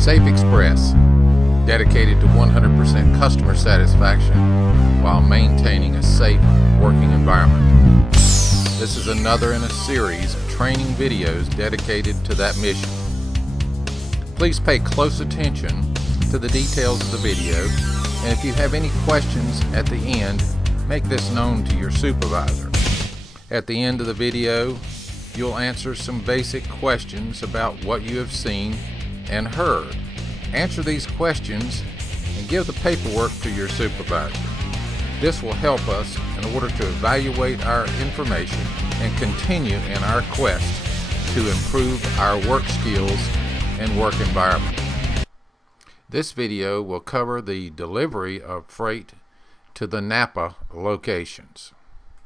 Safe Express, dedicated to 100% customer satisfaction while maintaining a safe working environment. This is another in a series of training videos dedicated to that mission. Please pay close attention to the details of the video, and if you have any questions at the end, make this known to your supervisor. At the end of the video, you'll answer some basic questions about what you have seen and heard. Answer these questions and give the paperwork to your supervisor. This will help us in order to evaluate our information and continue in our quest to improve our work skills and work environment. This video will cover the delivery of freight to the NAPA locations.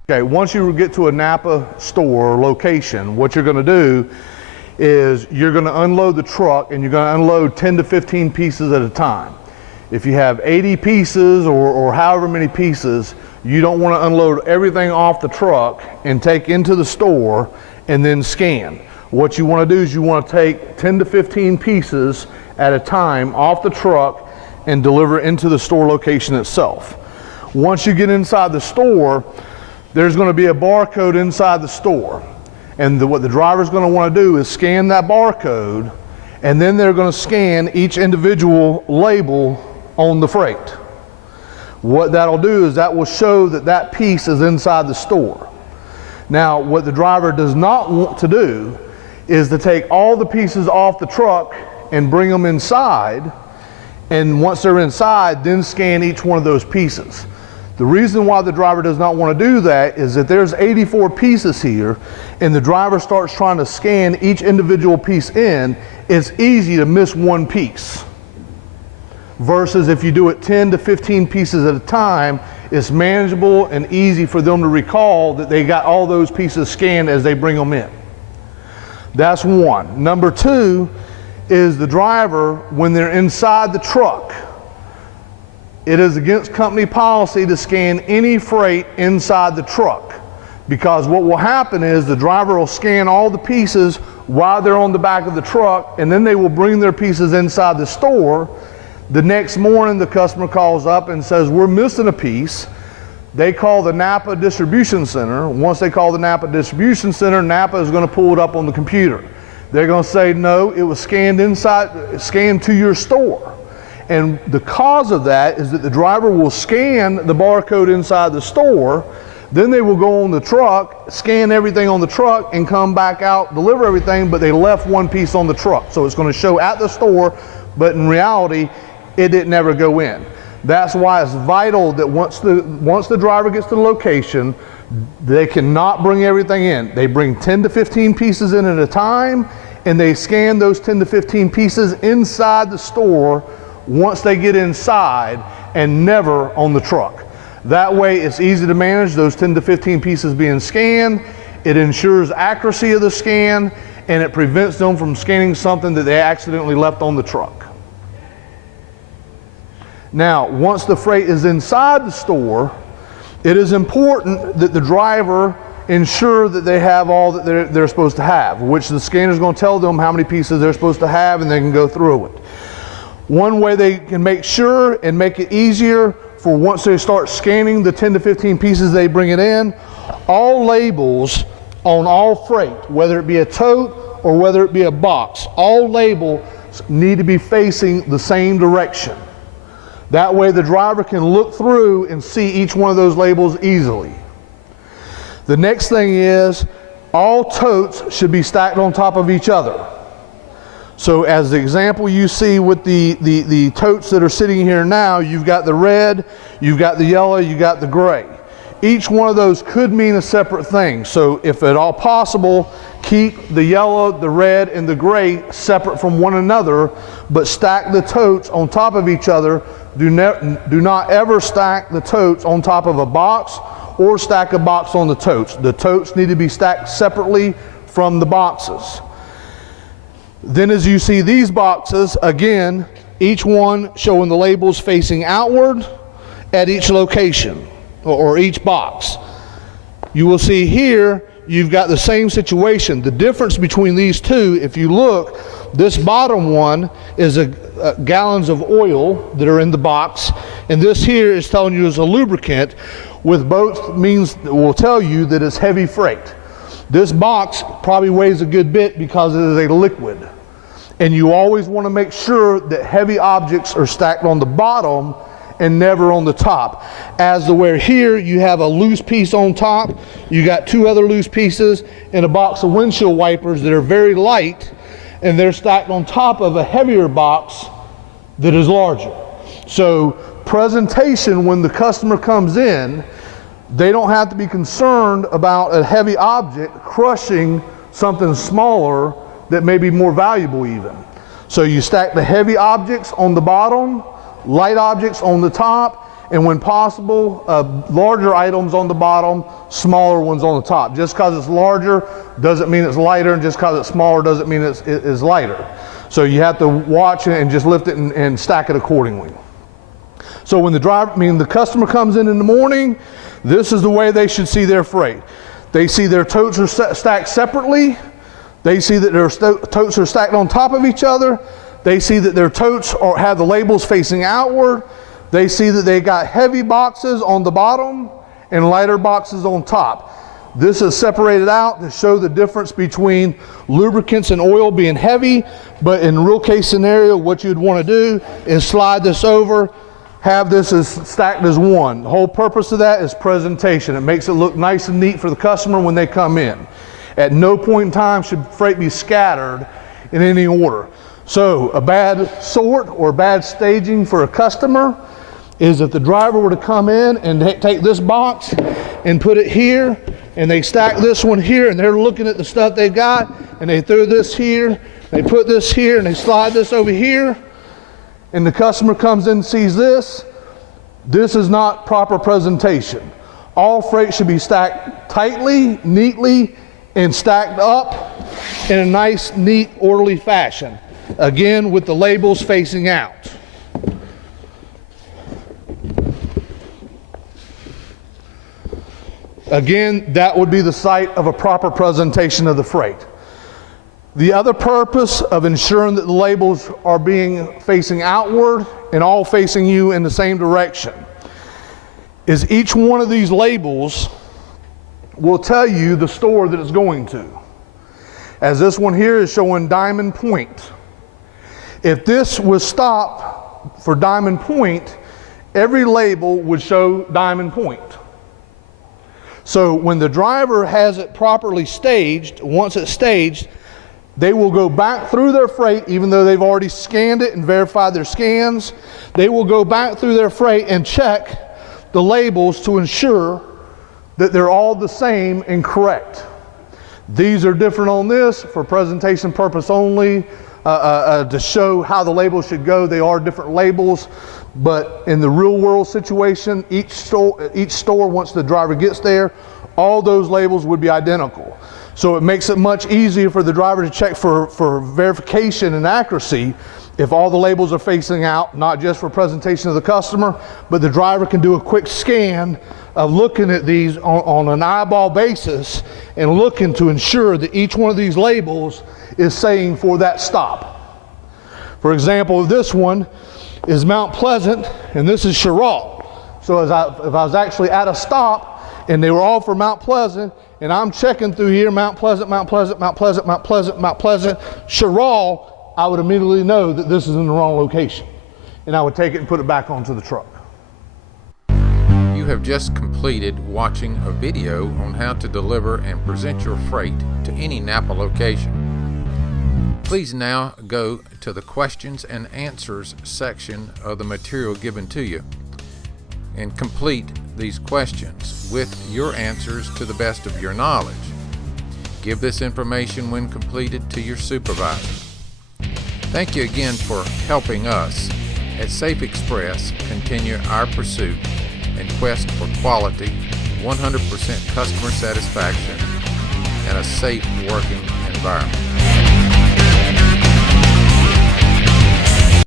Okay, once you get to a NAPA store or location, what you're going to do is you're going to unload the truck, and you're going to unload 10 to 15 pieces at a time. If you have 80 pieces or however many pieces, you don't want to unload everything off the truck and take into the store and then scan. What you want to do is you want to take 10 to 15 pieces at a time off the truck and deliver into the store location itself. Once you get inside the store, there's going to be a barcode inside the store. And what the driver's going to want to do is scan that barcode, and then they're going to scan each individual label on the freight. What that'll do is that will show that that piece is inside the store. Now, what the driver does not want to do is to take all the pieces off the truck and bring them inside, and once they're inside, then scan each one of those pieces. The reason why the driver does not want to do that is that there's 84 pieces here, and the driver starts trying to scan each individual piece in, it's easy to miss one piece. Versus if you do it 10 to 15 pieces at a time, it's manageable and easy for them to recall that they got all those pieces scanned as they bring them in. That's one. Number two is the driver, when they're inside the truck, it is against company policy to scan any freight inside the truck, because what will happen is the driver will scan all the pieces while they're on the back of the truck, and then they will bring their pieces inside the store. The next morning, the customer calls up and says, we're missing a piece. They call the NAPA distribution center. Once they call the NAPA distribution center, NAPA is going to pull it up on the computer. They're going to say, no, it was scanned to your store. And the cause of that is that the driver will scan the barcode inside the store, then they will go on the truck, scan everything on the truck, and come back out, deliver everything, but they left one piece on the truck. So it's going to show at the store, but in reality, it didn't ever go in. That's why it's vital that once the driver gets to the location, they cannot bring everything in. They bring 10 to 15 pieces in at a time, and they scan those 10 to 15 pieces inside the store once they get inside, and never on the truck. That way it's easy to manage those 10 to 15 pieces being scanned. It ensures accuracy of the scan, and it prevents them from scanning something that they accidentally left on the truck. Now, once the freight is inside the store, it is important that the driver ensure that they have all that they're supposed to have, which the scanner is going to tell them how many pieces they're supposed to have, and they can go through it. One way they can make sure and make it easier for once they start scanning the 10 to 15 pieces they bring it in, all labels on all freight, whether it be a tote or whether it be a box, all labels need to be facing the same direction. That way the driver can look through and see each one of those labels easily. The next thing is all totes should be stacked on top of each other. So as the example you see with the totes that are sitting here now, you've got the red, you've got the yellow, you've got the gray. Each one of those could mean a separate thing. So if at all possible, keep the yellow, the red, and the gray separate from one another, but stack the totes on top of each other. Do not ever stack the totes on top of a box or stack a box on the totes. The totes need to be stacked separately from the boxes. Then as you see these boxes, again, each one showing the labels facing outward at each location or each box. You will see here, you've got the same situation. The difference between these two, if you look, this bottom one is gallons of oil that are in the box, and this here is telling you is a lubricant, with both means that will tell you that it's heavy freight. This box probably weighs a good bit because it is a liquid. And you always want to make sure that heavy objects are stacked on the bottom and never on the top. As to where here you have a loose piece on top, you got two other loose pieces and a box of windshield wipers that are very light, and they're stacked on top of a heavier box that is larger. So presentation, when the customer comes in, they don't have to be concerned about a heavy object crushing something smaller that may be more valuable even. So you stack the heavy objects on the bottom, light objects on the top, and when possible, larger items on the bottom, smaller ones on the top. Just because it's larger doesn't mean it's lighter, and just because it's smaller doesn't mean it is lighter. So you have to watch it and just lift it and stack it accordingly. So when the customer comes in the morning, this is the way they should see their freight. They see their totes are stacked separately. They see that their totes are stacked on top of each other. They see that their totes have the labels facing outward. They see that they got heavy boxes on the bottom and lighter boxes on top. This is separated out to show the difference between lubricants and oil being heavy, but in real case scenario, what you'd want to do is slide this over, have this as stacked as one. The whole purpose of that is presentation. It makes it look nice and neat for the customer when they come in. At no point in time should freight be scattered in any order. So a bad sort or bad staging for a customer is if the driver were to come in and take this box and put it here, and they stack this one here, and they're looking at the stuff they got, and they throw this here, they put this here, and they slide this over here, and the customer comes in and sees this. This is not proper presentation. All freight should be stacked tightly, neatly, and stacked up in a nice, neat, orderly fashion. Again, with the labels facing out. Again, that would be the site of a proper presentation of the freight. The other purpose of ensuring that the labels are facing outward and all facing you in the same direction is each one of these labels will tell you the store that it's going to. As this one here is showing Diamond Point. If this was stopped for Diamond Point, every label would show Diamond Point. So when the driver has it properly staged, once it's staged, they will go back through their freight, even though they've already scanned it and verified their scans. They will go back through their freight and check the labels to ensure that they're all the same and correct. These are different on this for presentation purpose only, to show how the labels should go. They are different labels, but in the real world situation, each store, once the driver gets there, all those labels would be identical. So it makes it much easier for the driver to check for verification and accuracy if all the labels are facing out, not just for presentation of the customer, but the driver can do a quick scan of looking at these on an eyeball basis and looking to ensure that each one of these labels is saying for that stop. For example, this one is Mount Pleasant and this is Sherrall. So if I was actually at a stop and they were all for Mount Pleasant, and I'm checking through here, Mount Pleasant, Mount Pleasant, Mount Pleasant, Mount Pleasant, Mount Pleasant, Sherrall, I would immediately know that this is in the wrong location. And I would take it and put it back onto the truck. You have just completed watching a video on how to deliver and present your freight to any NAPA location. Please now go to the questions and answers section of the material given to you and complete these questions with your answers to the best of your knowledge. Give this information when completed to your supervisor. Thank you again for helping us at Safe Express continue our pursuit and quest for quality, 100% customer satisfaction, and a safe working environment.